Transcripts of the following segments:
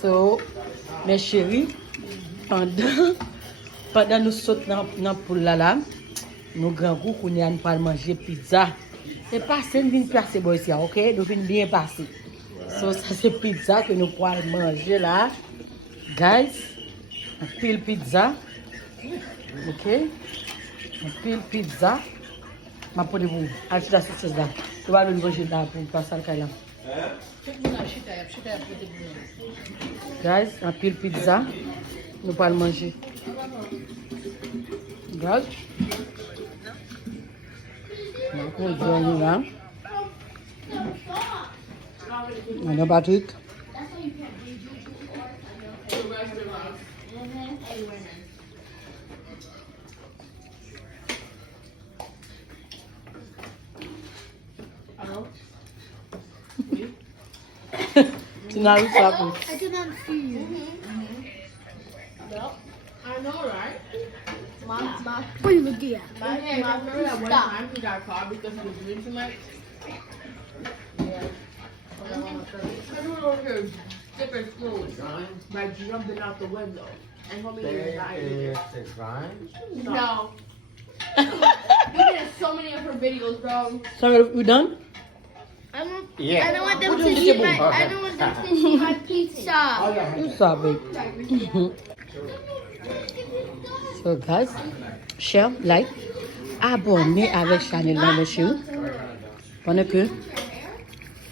So, mes chéris, pendant nous sautons dans poule là, nous grands goûts qu'on y a pas manger pizza. C'est passé une place bon ici, ok? Nous venons bien passer. So, ça c'est pizza que nous pourrons manger là. Guys, on pile pizza. Ok? On pile pizza. Ma pour vous. Ajoute la sauce là. Tu vas le manger là pour passer le là. Guys, on pile pizza. Nous allons manger. Guys. On va là. On a Patrick. Tu n'as pas vu ça. I did not see you. I know, right? What are you looking at? My remember that one time he got caught because he was doing too much? Yeah. Everyone over here dipping fluid by jumping out the window. And homie was dying. No. You did so many of her videos, bro. So we done? I don't Yeah. want them to see my. I don't want them to see my pizza. You saw it. So guys, share, like, abonnez avec Chanel là, monsieur. Pendant que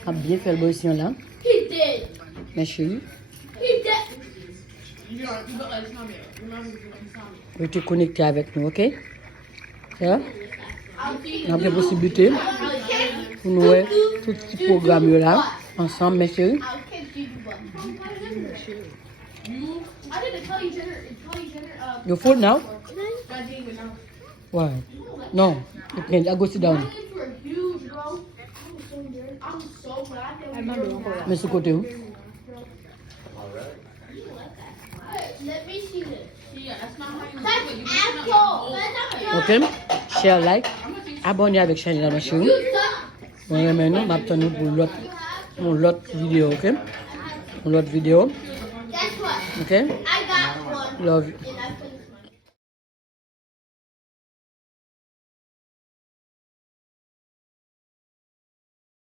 on a bien fait le boisson là. He did. Monsieur, He did. You know, but like, tell me. Remember to tell me. vous êtes connecté avec nous, ok? Yeah? On a bien possibilité pour nous voir tout petit programme là, ensemble, monsieur. I'll kick you. I didn't tell you Jenner. You full now? I didn't even know. Why? No, you can. I go sit down. Kids were huge, bro. I'm so glad they were. Monsieur côté où? Let me see this. Yeah, that's not how you That's do it. You apple. Ok? Share, like, abonnez avec Chanel là, monsieur. Bon, maintenant, maintenant pour l'autre vidéo, ok? Pour l'autre vidéo, Guess what? ok? I got one. Love you. And I put